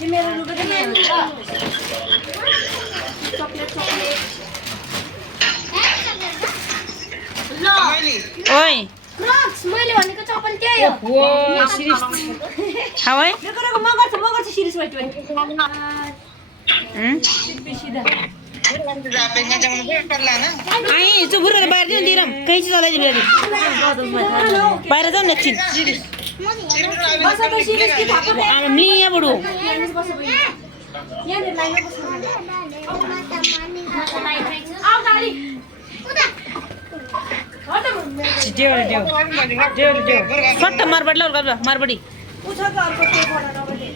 ये मेरो लुगा चाहिँ मेरो चकलेट ल ओइ क्रक्स मैले भनेको चप्पल त्यही हो ओ सिरिस खाऊ है यो गरेको म गर्छु सिरिस वेट सीधा आई चुप गरेर बाहिर जाऊ दिरम कहीं से चला दिबे बाहिर जाऊ एकछिन बस त सिरिस के भएको आमा मिया बडु यहाँ बस यहाँ लाइनमा बस आउ गाडी फट्ट मारबडी ल गर्छ मारबडी उछको अर्को त्यो पढा नगर्ने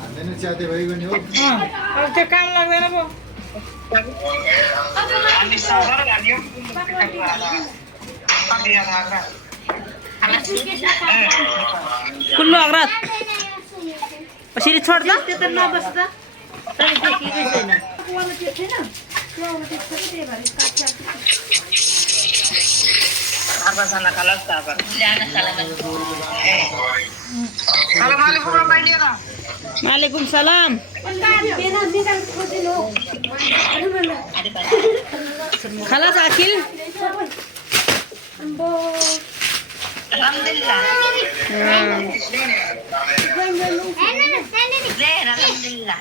हाल्दैन च्याते भइगयो नि हो अब त्यो काम लाग्दैन पो कुल्लो अग्रत सिरिस छोड त त्यो त नबस त तै देखेकै छैन कुवामा त्यो छैन कुवामा त्यो छ त्यही भएर काट्छ Sana kalas sabar. वालेकुम सलाम खलास आखिल Alhamdulillah. Alhamdulillah.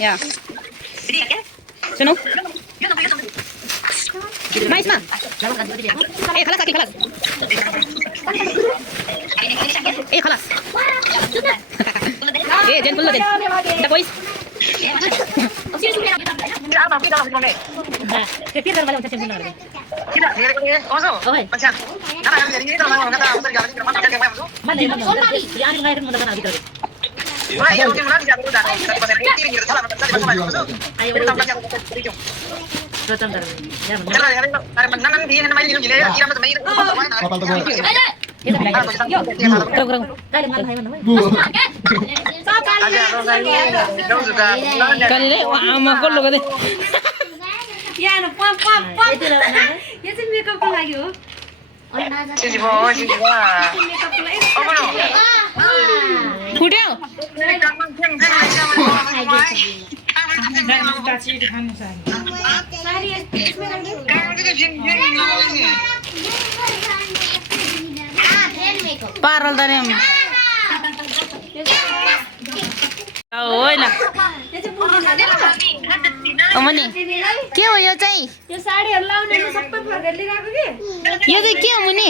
या सुनो माइस ना ए खलास आखिल खलास ए खलास ए जेन कुल्लो जेन द बोइस के गर्न वाला हुन्छ जेन कुल्लो कनी रे आमा कोल्लो गदे यहाँ पप पप पप यो चाहिँ मेकअपको लागि हो मेकअपको लागि फुट्यो सारी यसमा राख्नु पारल दने होइन यो चाहिँ बुझ्दैन अमनी के हो यो चाहिँ यो साडीहरु लाउने सबै फर्केर लिइराको के यो चाहिँ के हो मुनि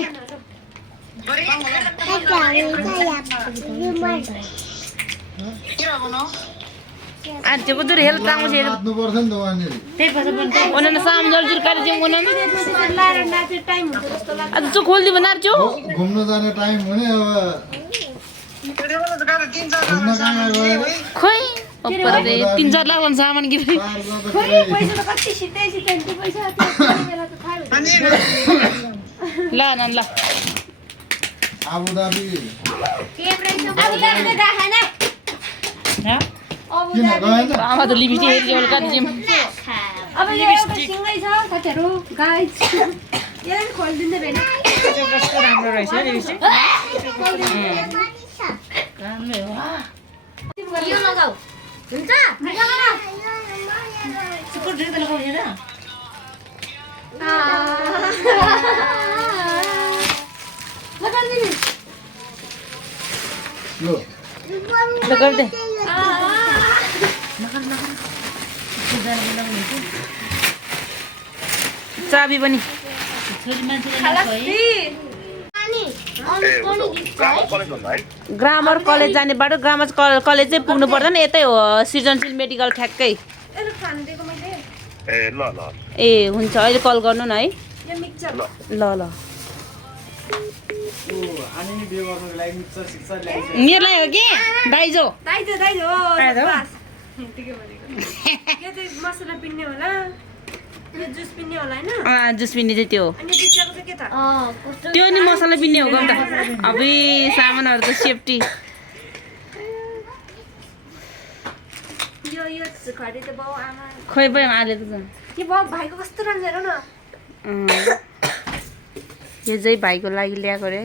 आज को दूर हेल तामु छे नाच्नु पर्छ नि त वहाँनिर ओनन साम जल्दी कर जे ओनन लाएर नाचे टाइम हुन्छ जस्तो लाग्छ आज चु खोल दि बनार छु घुम्न जाने टाइम हुने अब घुम्न कहाँ गयो खोइ ऊपर दे 3-4 लाख वन सामान कि खोइ पैसा त कति सिधै सिधै पैसा त्यो बेला त थाहा ला नन ला आबु धाबी अब त राखेन ह किन गएन आमा त लिबिटी हेरि जेल का जिम अब यो एउटा सिंगै छ साथीहरु गाइस यहाँ खोल्दिँदै भएन कस्तो राम्रो रहेछ लिबिस्टिक कामले वा यो लगाऊ हुन्छ सुपर ड्रेस लगाउने र लगाउनु लो ल कर दे चाबी पनि ग्रामर कलेज जाने बाटो ग्रामर कलेज चाहिँ पुग्नु पर्दैन यतै हो सृजनशील मेडिकल ठ्याक्कै ए हुन्छ अहिले कल गर्नु न है ल ल मेरो लागि हो कि दाइजो यो चाहिँ मसला पिन्ने होला यो जुस पिन्ने होला हैन जुस पिन्ने चाहिँ त्यो अनि बिचको चाहिँ के त त्यो नि मसला पिन्ने हो गम त अबे सामानहरु त सेफ्टी यो घडी त बाउ आमा खोइ पो आले त के बाउ भाइको कस्तो राम्रो हेरौ न यो चाहिँ भाइको लागि ल्याएको रे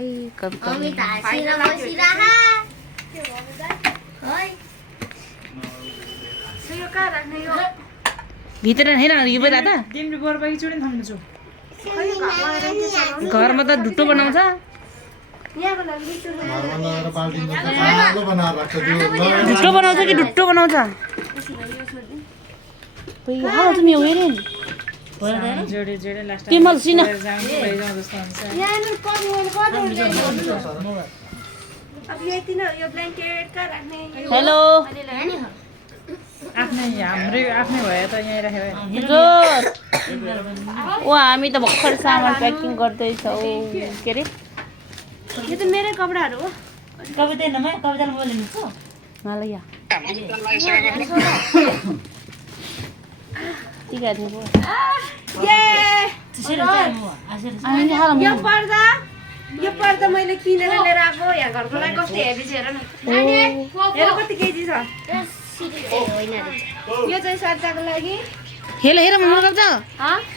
है कहाँ राख्ने यो भित्र हेर यो बेला त तिम्रो बरबाकी चुडे थाम्नु छु खै घरमा आएर के चलाउनु घरमा त ढुट्टो बनाउँछ यहाँको लागि मिठो घरमा लगेर बाल्टिनमा त कालो बनाएर राख्छ त्यो लगाएर ढुट्टो बनाउँछ कि ढुट्टो बनाउँछ तिमी हेरे नि जोडे जोडे लास्ट तिमल सिन लैजाउँ जस्तो हुन्छ यहाँ कति अब यति न यो ब्ल्याङ्केट कहाँ राख्ने हेलो आफ्नै हाम्रै आफ्नै भयो त यहीँ राख्यो हिजो ओ हामी त भर्खर सामान प्याकिङ गर्दैछौँ के अरे यो त मेरै कपडाहरू हो मालैया ठीक है देखो यो पर्दा मैले किनेर लिएर आएको यहाँ घरको लागि कस्तो हेभी छ हेर न हेर कति केजी छ यो चाहिँ साताको लागि हेलो हेर मुला गर्छ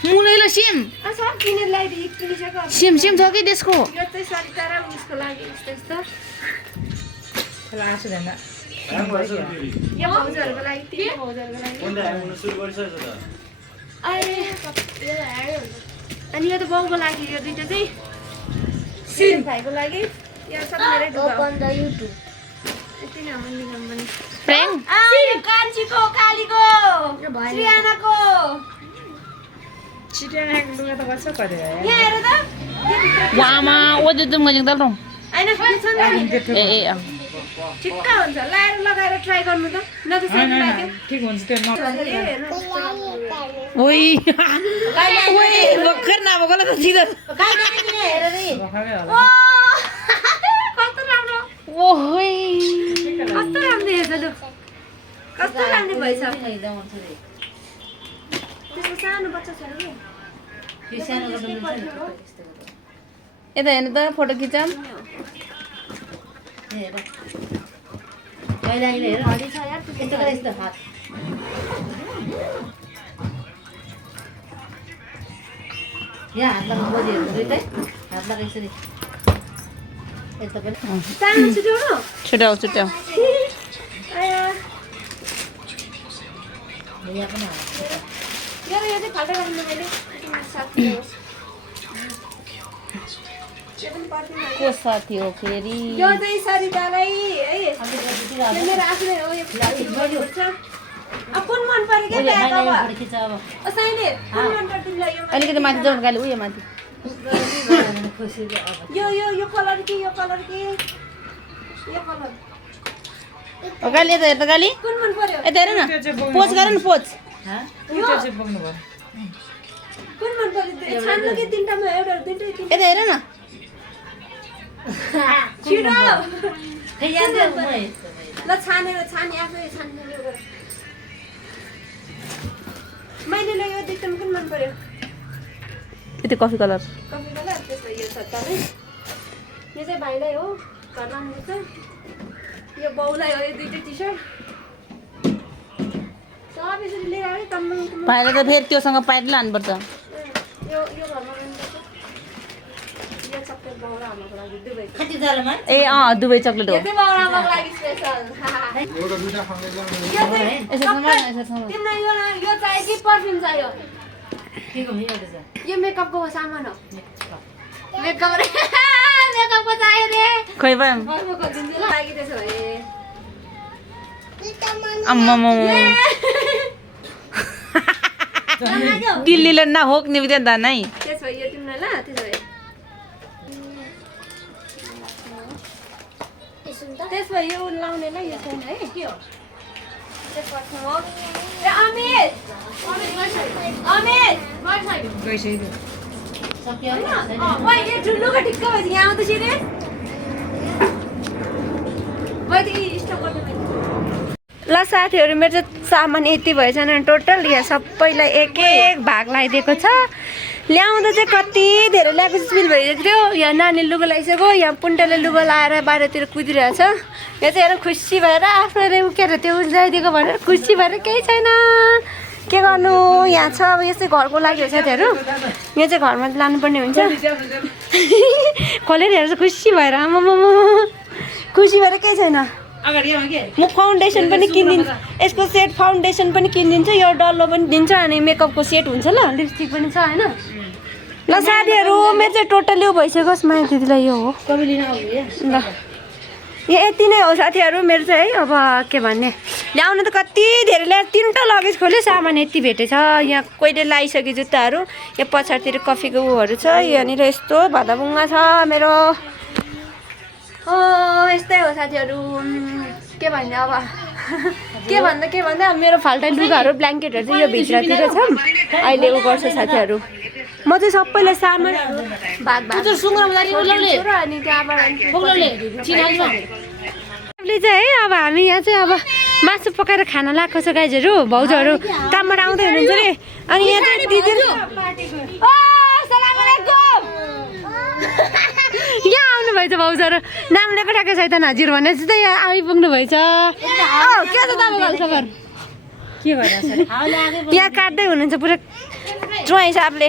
मुला हेलो सिम सब किनेर ल्याइदिए किनिसक्यो सिम सिम छ कि त्यसको यो चाहिँ सरिता र उसको लागि यस्तो यस्तो आसु ध्यान यो भाउजूहरूको लागि तिम्रो भाउजूहरूको लागि अनि यो त बाउको लागि यो दुइटा चाहिँ सिम भाइको लागि यो सब मेरै ओपन द युट्युब यति नै हो नि नम्बर प्रेङ कान्छीको कालीको श्रियानाको छिटेर लुगा त गर्छ कति यहाँ हेर त वामा ओ दे तुम गजिङ दल हैन यो छ नि ए ए ठिक्क हुन्छ लाएर लगाएर ट्राई गर्नु त नत्र साथी लाग्यो ठिक हुन्छ त्यो ओइ ओइ भर्खर नभएकोलाई त सिधै नखाए होला कस्तो राम्रो ओहोइ कस्तो राम्रो हेर्छ लु कस्तो राम्रो भएछ त्यसको सानो बच्चा छ नि यता हेर्नु त फोटो खिचौँ सानो छुट्याउनु छुट्याउ छुट्याउ आया यो चाहिँ फाल्टो राख्नु मैले साथी होस् यो पनि पर्दैन को साथी हो फेरि यो चाहिँ सरितालाई है यो मेरो आफ्नै हो यो हुन्छ अब कुन मन पर्यो के प्याक अब साइले कुन मन पर्छ तिमीलाई यो अलिकति माथि जाउँ गाली उयो माथि यो कलर के यो कलर के यो कलर ओ गाली यता हेर त गाली कुन मन पर्यो यता हेर न पोज गर न पोज त्यो चाहिँ बोक्नु भयो कुन मन पर्यो छान्नु कि तिनटामा एउटा दुईटै तिनटा यता हेर न छिटो ल छाने आफै छान्ने एउटा मैले ल्यायो दुईटामा कुन मन पर्यो यति कफी कलर कफी कलर त्यसो यो सत्तामै यो चाहिँ भाइलाई हो घर लानुपर्छ यो बाउलाई हो यो दुईटै टी सर्ट सब यसरी लिएर आयो तम्म भाइले त फेरि त्योसँग पाइट लानुपर्छ यो घरमा लानुपर्छ यो चक्लेट बाउ र आमाको लागि दुवै ए दुवै चक्लेट हो यो चाहिँ बाउ र आमाको लागि स्पेसल एउटा दुईटा खाँदै ल्याउनु यो चाहिँ यसो समाज यसो समाज तिमीलाई यो चाहियो कि पर्फ्युम चाहियो यो मेकअपको सामान हो मेकअपको चाहियो रे खै भए घरको दिन्छु ल लागि त्यसो भए आम्मामा दिल्लीले नहोक्ने बित्या त नै त्यसो भए यो तिमीलाई ल त्यसो भए त्यसो भए यो लाउनेलाई यो छैन है के हो त्यसपछि हो ए अमित गइसक्यो ओइ यो ठुलोको ठिक्क भएछ यहाँ आउँदैछ रे ल साथीहरू मेरो चाहिँ सामान यति भएछ नि टोटल यहाँ सबैलाई एक एक भाग लगाइदिएको छ ल्याउँदा चाहिँ कति धेरै ल्याएको स्पिल भइरहेको थियो यहाँ नानी लुगा लगाइसक्यो यहाँ पुन्टले लुगा लाएर बाहिरतिर कुदिरहेछ यहाँ चाहिँ हेर खुसी भएर आफ्नो के अरे त्यो ल्याइदिएको भनेर खुसी भएर केही छैन के गर्नु यहाँ छ अब यस्तै घरको लागि हो साथीहरू यहाँ चाहिँ घरमा लानुपर्ने हुन्छ खोलेर हेर्छ खुसी भएर आमामा खुसी भएर केही छैन म फाउन्डेसन पनि किनिदिन्छु यसको सेट फाउन्डेसन पनि किनिदिन्छु यो डल्लो पनि दिन्छु अनि मेकअपको सेट हुन्छ ल लिपस्टिक पनि छ होइन ल साथीहरू मेरो चाहिँ टोटली भइसक्योस् माया दिदीलाई यो हो ल यति नै हो साथीहरू मेरो चाहिँ है अब के भन्ने ल्याउनु त कति धेरै ल्याएर 3टा लगेज खोल्यो सामान यति भेटेछ यहाँ कहिले लगाइसक्यो जुत्ताहरू यहाँ पछाडितिर कफीको उहरू छ यहाँनिर यस्तो भदाभुङ्गा छ मेरो यस्तै हो साथीहरू के भन्ने अब के भन्दा मेरो फाल्टै लुगाहरू ब्ल्याङ्केटहरू चाहिँ यो भित्रतिर छ अहिले उ गर्छ साथीहरू म चाहिँ सबैलाई सामान अनि त्यहाँबाट चाहिँ है अब हामी यहाँ चाहिँ अब मासु पकाएर खाना लगाएको छ गाइजहरू भाउजूहरू कामबाट आउँदै हुनुहुन्छ अरे अनि यहाँ चाहिँ दिदी यहाँ आउनुभएछ भाउजूहरू नामले पठाएको सैतान हजुर भने चाहिँ यहाँ आइपुग्नु भएछ के छ तपाईँको खबर के भइरहेछ यहाँ काट्दै हुनुहुन्छ पुरा जुवा हिसाबले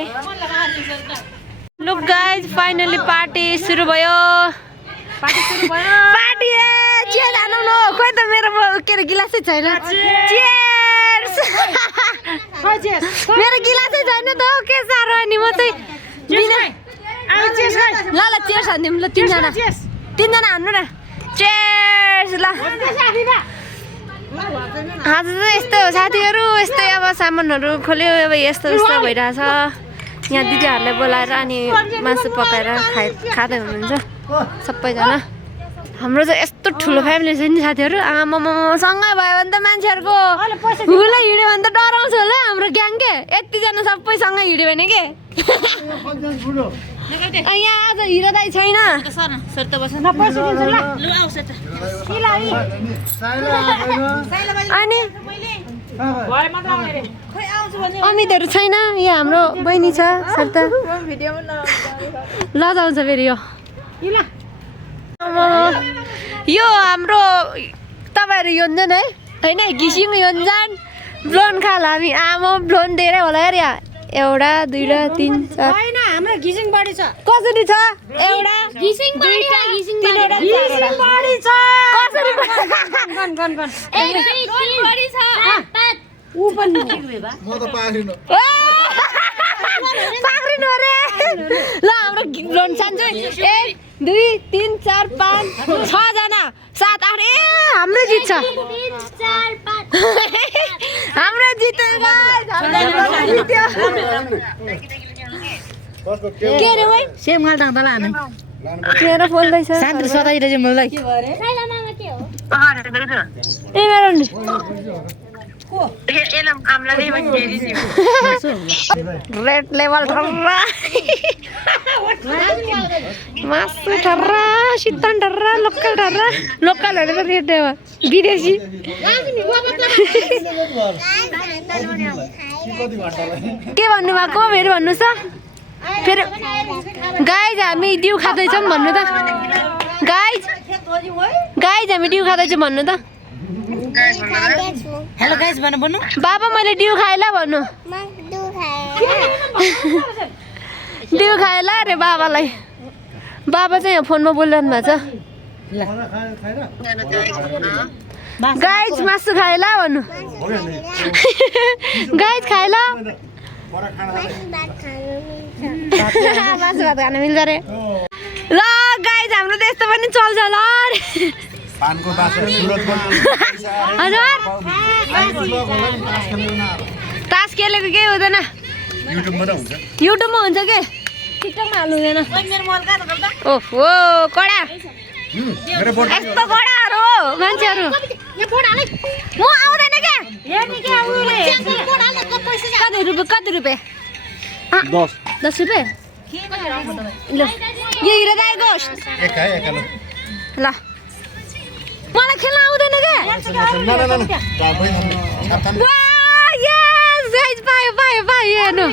लुक गाइज फाइनली पार्टी सुरु भयो पार्टी चिया जानु न खोइ त मेरो के अरे गिलासै छैन चियर्स मेरो गिलासै छैन त के साह्रो अनि म चाहिँ ल ल चियर्स हान्दिउँ ल 3जना हान्नु न चियर्स ल आज चाहिँ यस्तै हो साथीहरू यस्तै अब सामानहरू खोल्यो अब यस्तो भइरहेछ यहाँ दिदीहरूलाई बोलाएर अनि मासु पकाएर खाँदै हुनुहुन्छ सबैजना हाम्रो चाहिँ यस्तो ठुलो फ्यामिली छ नि साथीहरू आमामा सँगै भयो भने त मान्छेहरूको हुलै हिँड्यो भने त डराउँछ होला हाम्रो ग्याङ के यतिजना सबै सँगै हिँड्यो भने के यहाँ आज हिरो दाइ छैन अनि अमितहरू छैन यहाँ हाम्रो बहिनी छ सर लजाउँछ फेरि यो हाम्रो तपाईँहरू योन्जन है होइन घिसिङ योन्जन ब्लोन खाल हामी आमा ब्लोन धेरै होला यार यहाँ 1 2 3 4 होइन हाम्रो घिसिङ बढी छ कसरी छ एउटा घिसिङ बढी छ घिसिङ बढी छ कसरी गन बढी छ उ पनि म त पारिन पाक्रिनु अरे ल हाम्रो लोन सान्छु 1 2 3 4 5 6 जना 7 8 ए हाम्रो जित्छ 3 4 5 हाम्रो जित्यो के रे वै सेम गाल्टा तला हामी मेरो बोल्दैछ शान्ति सदाइ रहेछ मलाई के हो ए मेरो नि रेड लेभल ठर्रा मासु ठर्रा सिद्धन ठर्रा लोकलहरू त रेड लेभल विदेशी के भन्नुभएको फेरि भन्नुहोस् त फेरि गाइज हामी दिउ खाँदैछौँ भन्नु त गाइज हामी दिउ खाँदैछौँ भन्नु त हेलो गाइस भन्नु बाबा मैले दिउ खाएँ ल भन्नु दिउ खाएँ ल अरे बाबालाई बाबा चाहिँ यहाँ फोनमा बोलिरहनु भएको छ गाइज मासु खाएँ ल भन्नु गाइज खाएँ ल मासु भात खानु मिल्छ अरे ल गाइज हाम्रो त यस्तो पनि चल्छ ल पानको बासा सुरतमा हजुर तास खेलेको केही हुँदैन युट्युबमा हुन्छ के टिकटकमा हाल्नु हुँदैन ओहो कडा यस्तो कडाहरू हो मान्छेहरू म आउँदैन क्या कति रुपियाँ 10 रुपियाँ ल यो हिरो दाइको ल मलाई खेल्न आउँदैन क्या हेर्नु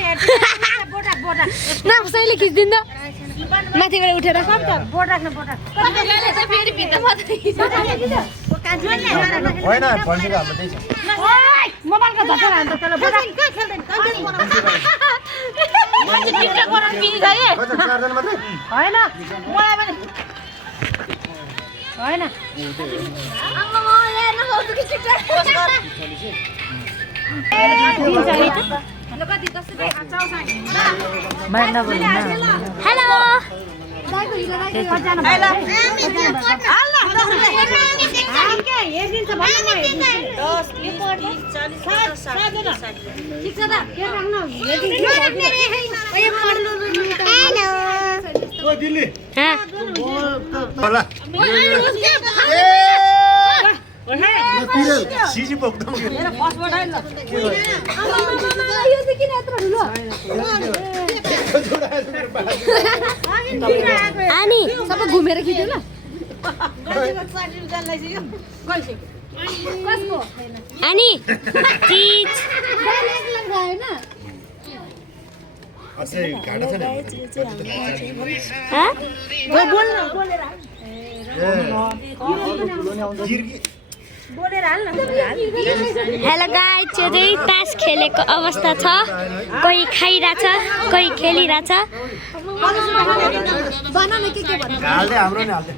नसैले खिचिदिन्छ माथिबाट उठेर होइन हेलो ओ दिल्ली हाँ होला सिजी पोक्दौ अनि सबै घुमेर खिच्यो ल अनि चिज असै गाडा छ नि हेलो गाइस यो चाहिँ तास खेलेको अवस्था छ कोही खाइरहेछ कोही खेलिरहेछ हाल्दै हाम्रो नि हाल्दै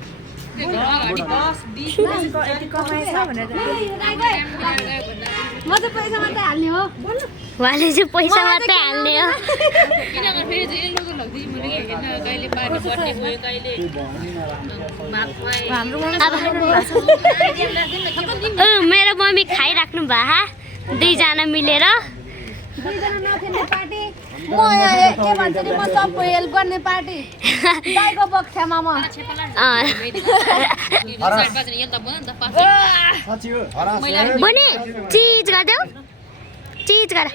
उहाँले चाहिँ पैसा मात्रै हाल्ने हो मेरो मम्मी खाइराख्नु भयो दुईजना मिलेर म यहाँ के भन्छ नि म सबै हेल्प गर्ने पार्टी गाईको पक्षमा म बने चिज गरिदेऊ चिज गर